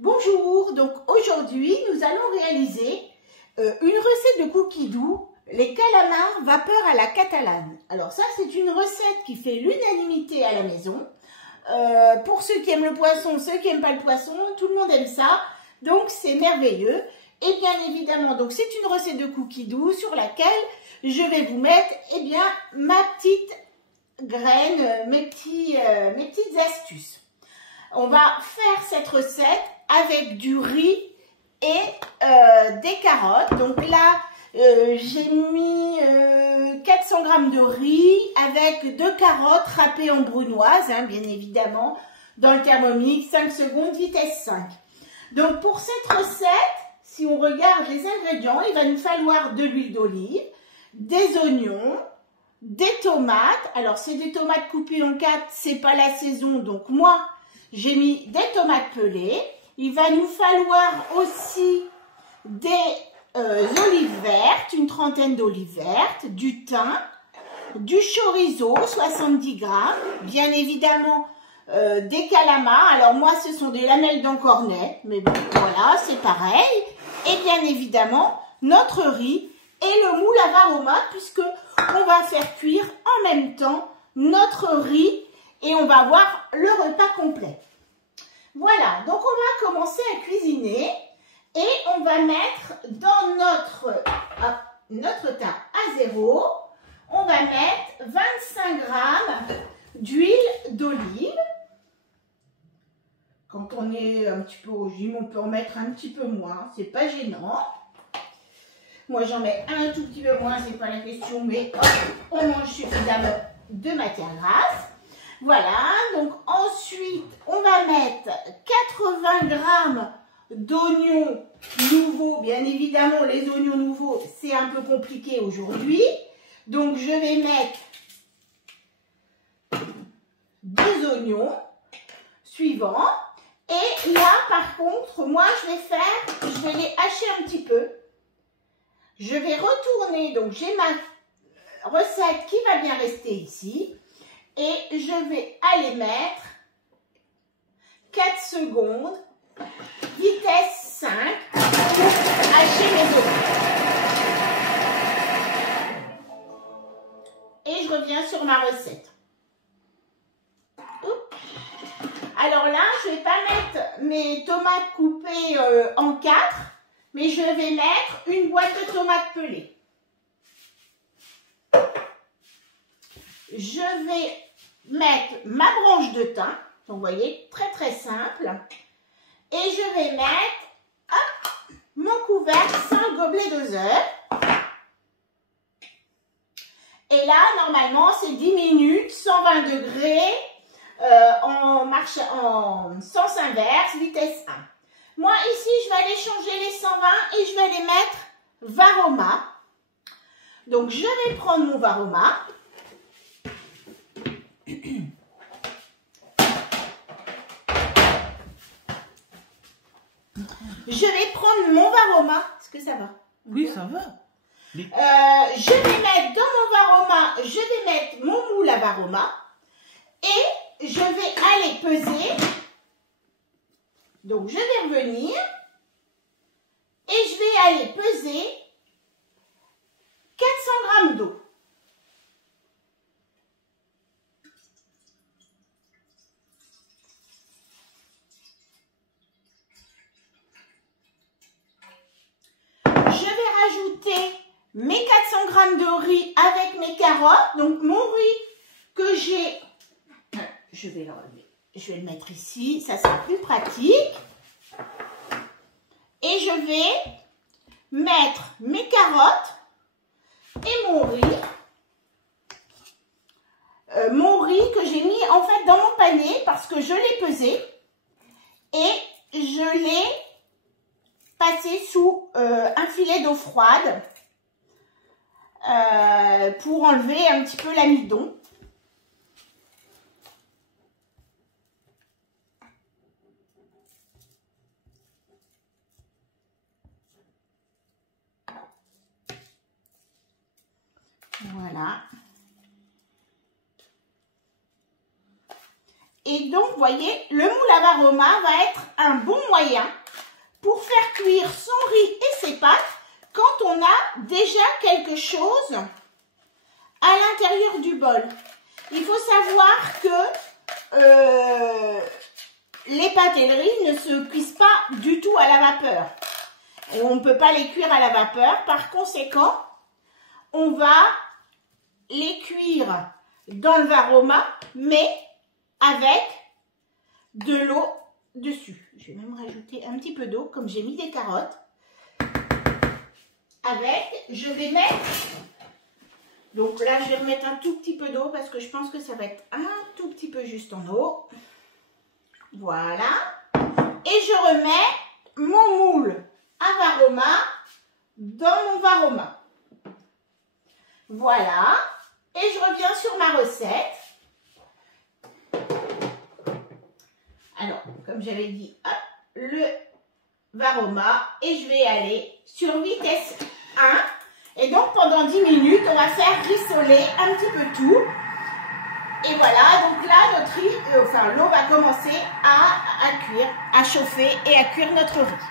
Bonjour, donc aujourd'hui nous allons réaliser une recette de cookies doux, les calamars vapeur à la catalane. Alors ça c'est une recette qui fait l'unanimité à la maison. Pour ceux qui aiment le poisson, ceux qui n'aiment pas le poisson, tout le monde aime ça, donc c'est merveilleux. Et bien évidemment, donc c'est une recette de cookies doux sur laquelle je vais vous mettre ma petite graine, mes petites astuces. On va faire cette recette avec du riz et des carottes. Donc là, j'ai mis 400 g de riz avec 2 carottes râpées en brunoise, hein, bien évidemment, dans le Thermomix, 5 secondes, vitesse 5. Donc pour cette recette, si on regarde les ingrédients, il va nous falloir de l'huile d'olive, des oignons, des tomates. Alors c'est des tomates coupées en 4, c'est pas la saison, donc moi j'ai mis des tomates pelées. Il va nous falloir aussi des olives vertes, une trentaine d'olives vertes, du thym, du chorizo, 70 g, bien évidemment des calamars. Alors moi ce sont des lamelles d'encornet, mais bon voilà, c'est pareil. Et bien évidemment notre riz et le moule à varoma, puisque on va faire cuire en même temps notre riz et on va avoir le repas complet. Voilà, donc on va commencer à cuisiner et on va mettre dans notre tas à 0, on va mettre 25 g d'huile d'olive. Quand on est un petit peu au régime, on peut en mettre un petit peu moins, c'est pas gênant. Moi j'en mets un tout petit peu moins, c'est pas la question, mais hop, on mange suffisamment de matière grasse. Voilà, donc ensuite on va mettre 80 g d'oignons nouveaux. Bien évidemment, les oignons nouveaux, c'est un peu compliqué aujourd'hui. Donc je vais mettre 2 oignons suivants. Et là, par contre, moi je vais les hacher un petit peu. Je vais retourner, donc j'ai ma recette qui va bien rester ici. Et je vais aller mettre 4 secondes, vitesse 5, pour hacher mes oignons. Et je reviens sur ma recette. Alors là, je ne vais pas mettre mes tomates coupées en 4, mais je vais mettre une boîte de tomates pelées. Je vais mettre ma branche de thym, donc vous voyez, très très simple. Et je vais mettre hop, mon couvercle sans gobelet doseur. Et là, normalement, c'est 10 minutes, 120 degrés, en sens inverse, vitesse 1. Moi, ici, je vais aller changer les 120 et je vais les mettre varoma. Donc, je vais prendre mon varoma. Je vais prendre mon varoma. Est-ce que ça va? Oui, ça va. Je vais mettre dans mon varoma, je vais mettre mon moule à varoma et je vais aller peser. Donc, je vais revenir et je vais aller peser 400 g d'eau. Je vais rajouter mes 400 g de riz avec mes carottes. Donc, mon riz que j'ai, je vais le mettre ici, ça sera plus pratique. Et je vais mettre mes carottes et mon riz. Mon riz que j'ai mis en fait dans mon panier parce que je l'ai pesé. Et je l'ai passé sous un filet d'eau froide pour enlever un petit peu l'amidon. Voilà. Et donc, vous voyez, le moule à Varoma va être un bon moyen pour faire cuire son riz et ses pâtes quand on a déjà quelque chose à l'intérieur du bol. Il faut savoir que les pâtes et le riz ne se cuisent pas du tout à la vapeur. Et on ne peut pas les cuire à la vapeur. Par conséquent, on va les cuire dans le Varoma, mais avec de l'eau dessus. Je vais même rajouter un petit peu d'eau, comme j'ai mis des carottes. Je vais mettre... Donc là, je vais remettre un tout petit peu d'eau parce que je pense que ça va être un tout petit peu juste en eau. Voilà. Et je remets mon moule à Varoma dans mon Varoma. Voilà. Et je reviens sur ma recette. Alors, comme j'avais dit, hop, le Varoma. Et je vais aller sur vitesse 1. Et donc, pendant 10 minutes, on va faire rissoler un petit peu tout. Et voilà, donc là, notre riz, l'eau va commencer à cuire, à chauffer et à cuire notre riz.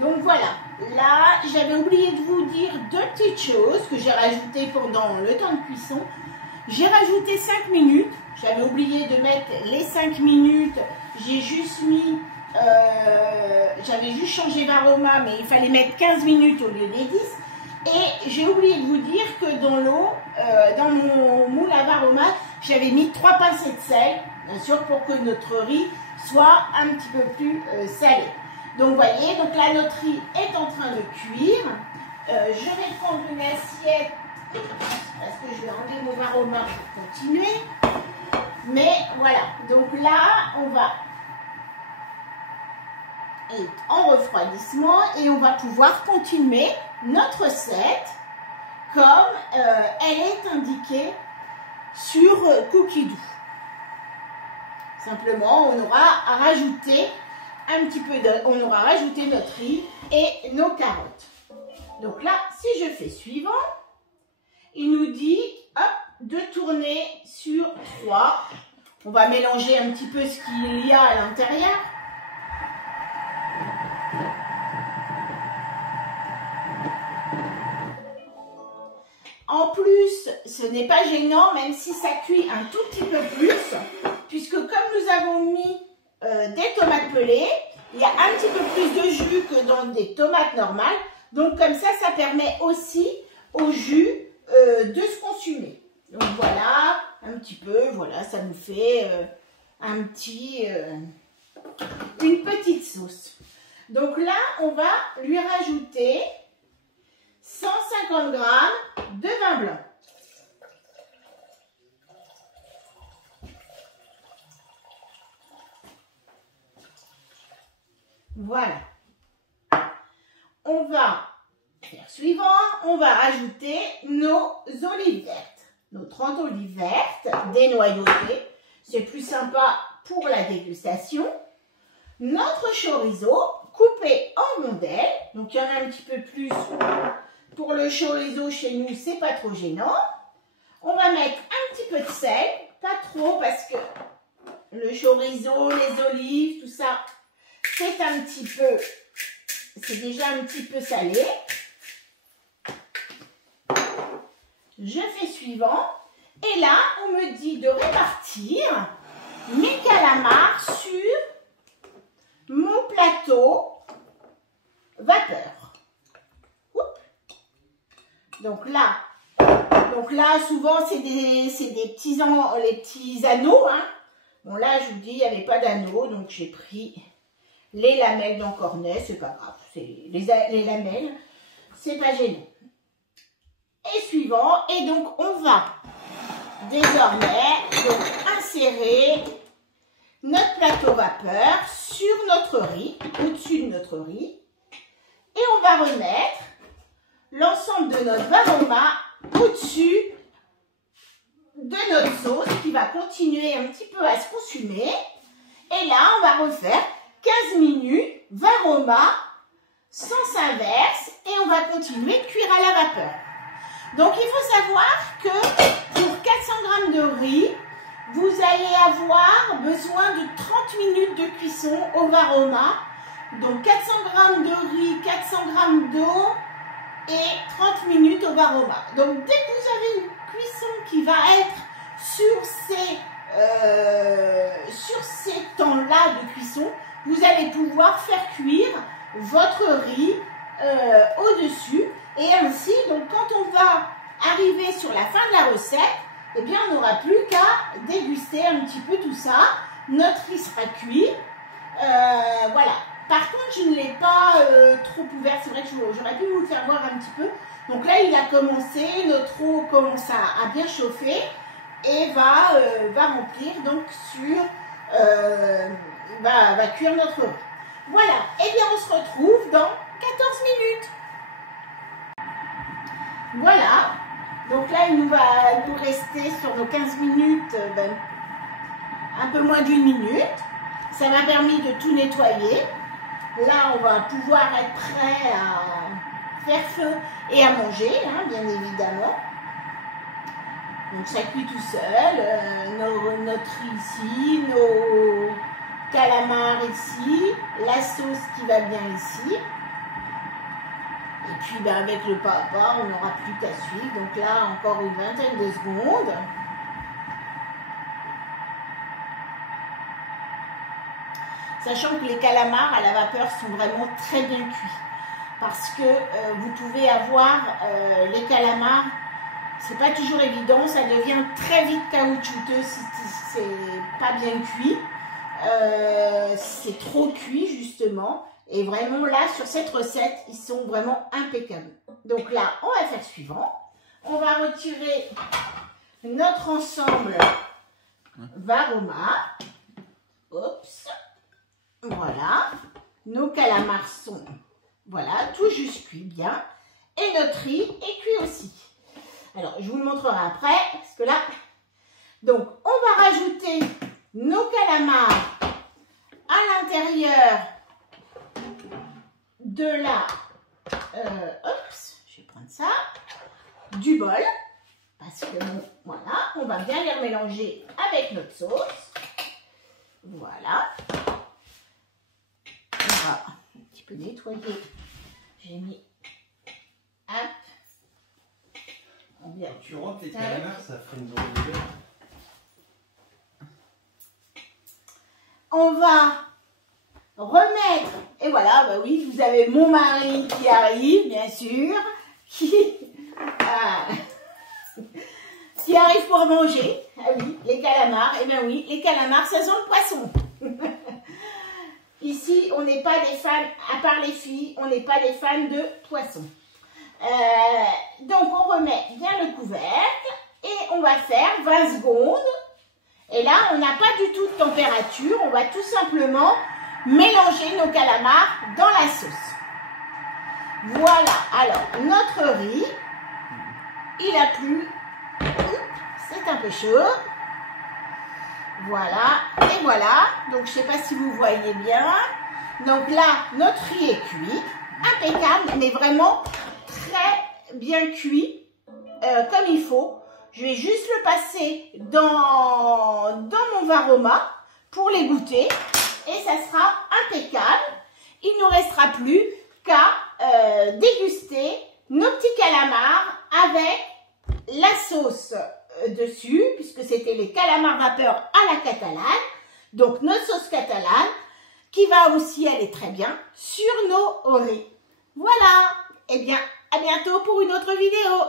Donc voilà, là, j'avais oublié de vous dire deux petites choses que j'ai rajoutées pendant le temps de cuisson. J'ai rajouté 5 minutes. J'avais oublié de mettre les 5 minutes. J'ai juste mis... j'avais juste changé Varoma, mais il fallait mettre 15 minutes au lieu des 10. Et j'ai oublié de vous dire que dans l'eau, dans mon moule à Varoma, j'avais mis 3 pincées de sel, bien sûr, pour que notre riz soit un petit peu plus salé. Donc, vous voyez, donc là, notre riz est en train de cuire. Je vais prendre une assiette, parce que je vais enlever mon Varoma pour continuer. Mais voilà, donc là, on va être en refroidissement et on va pouvoir continuer notre recette comme elle est indiquée sur Cookie Dough. Simplement, on aura à rajouter un petit peu on aura rajouté notre riz et nos carottes. Donc là, si je fais suivant, il nous dit hop, de tourner sur 3. On va mélanger un petit peu ce qu'il y a à l'intérieur. En plus, ce n'est pas gênant, même si ça cuit un tout petit peu plus, puisque comme nous avons mis des tomates pelées, il y a un petit peu plus de jus que dans des tomates normales. Donc comme ça, ça permet aussi au jus de se consumer. Donc voilà, un petit peu, voilà, ça nous fait une petite sauce. Donc là, on va lui rajouter 150 g de vin blanc. Voilà. On va faire suivant, on va rajouter nos olives vertes. Nos 30 olives vertes dénoyautées. C'est plus sympa pour la dégustation. Notre chorizo coupé en rondelles. Donc il y en a un petit peu plus. Pour le chorizo chez nous, c'est pas trop gênant. On va mettre un petit peu de sel, pas trop parce que le chorizo, les olives, tout ça, c'est un petit peu, c'est déjà un petit peu salé. Je fais suivant. Et là, on me dit de répartir mes calamars sur mon plateau vapeur. Donc là, souvent, c'est des petits anneaux. Hein. Bon, là, je vous dis, il n'y avait pas d'anneaux, donc j'ai pris les lamelles d'Encornet. C'est pas grave, les lamelles, c'est pas gênant. Et suivant, et donc on va désormais donc, insérer notre plateau vapeur sur notre riz, au-dessus de notre riz, et on va remettre l'ensemble de notre Varoma au-dessus de notre sauce qui va continuer un petit peu à se consumer. Et là, on va refaire 15 minutes Varoma sans inverse et on va continuer de cuire à la vapeur. Donc, il faut savoir que pour 400 g de riz, vous allez avoir besoin de 30 minutes de cuisson au Varoma. Donc 400 g de riz, 400 g d'eau et 30 minutes au Varoma. Donc dès que vous avez une cuisson qui va être sur ces temps-là de cuisson, vous allez pouvoir faire cuire votre riz au-dessus. Et ainsi, donc quand on va arriver sur la fin de la recette, eh bien on n'aura plus qu'à déguster un petit peu tout ça. Notre riz sera cuit. Voilà. Par contre, je ne l'ai pas trop ouvert. C'est vrai que j'aurais pu vous le faire voir un petit peu. Donc là, il a commencé. Notre eau commence à bien chauffer et va remplir donc sur... va cuire notre riz. Voilà. Eh bien, on se retrouve dans 14 minutes. Voilà. Donc là, il va nous rester sur nos 15 minutes un peu moins d'1 minute. Ça m'a permis de tout nettoyer. Là, on va pouvoir être prêt à faire feu et à manger, hein, bien évidemment. Donc ça cuit tout seul. Notre riz ici, nos calamars ici, la sauce qui va bien ici. Et puis avec le papa, on n'aura plus qu'à suivre. Donc là, encore une vingtaine de secondes. Sachant que les calamars à la vapeur sont vraiment très bien cuits. Parce que vous pouvez avoir les calamars, c'est pas toujours évident, ça devient très vite caoutchouteux si c'est pas bien cuit. C'est trop cuit justement. Et vraiment là, sur cette recette, ils sont vraiment impeccables. Donc là, on va faire suivant. On va retirer notre ensemble Varoma. Oups. Voilà. Nos calamars sont, voilà, tout juste cuits bien. Et notre riz est cuit aussi. Alors, je vous le montrerai après, parce que là... Donc, on va rajouter nos calamars à l'intérieur de la... oups, je vais prendre ça. Du bol. Parce que, voilà, on va bien les remélanger avec notre sauce. Voilà. On va un petit peu nettoyer. J'ai mis... Hop. Bien. Quand tu rentres les calamars, ça fait une drôle de... On va remettre, et voilà, bah oui, vous avez mon mari qui arrive, bien sûr, qui arrive pour manger. Ah oui, les calamars, et bien oui, les calamars, ça sent le poisson. Ici, on n'est pas des fans, à part les filles, on n'est pas des fans de poisson. Donc, on remet bien le couvercle et on va faire 20 secondes. Et là, on n'a pas du tout de température. On va tout simplement mélanger nos calamars dans la sauce. Voilà. Alors, notre riz, il a plu. C'est un peu chaud. Voilà. Et voilà. Donc, je ne sais pas si vous voyez bien. Donc là, notre riz est cuit. Impeccable, mais vraiment très bien cuit, comme il faut. Je vais juste le passer dans mon Varoma pour les goûter et ça sera impeccable. Il ne nous restera plus qu'à déguster nos petits calamars avec la sauce dessus, puisque c'était les calamars vapeur à la catalane. Donc notre sauce catalane qui va aussi aller très bien sur nos riz. Voilà. Eh bien, à bientôt pour une autre vidéo.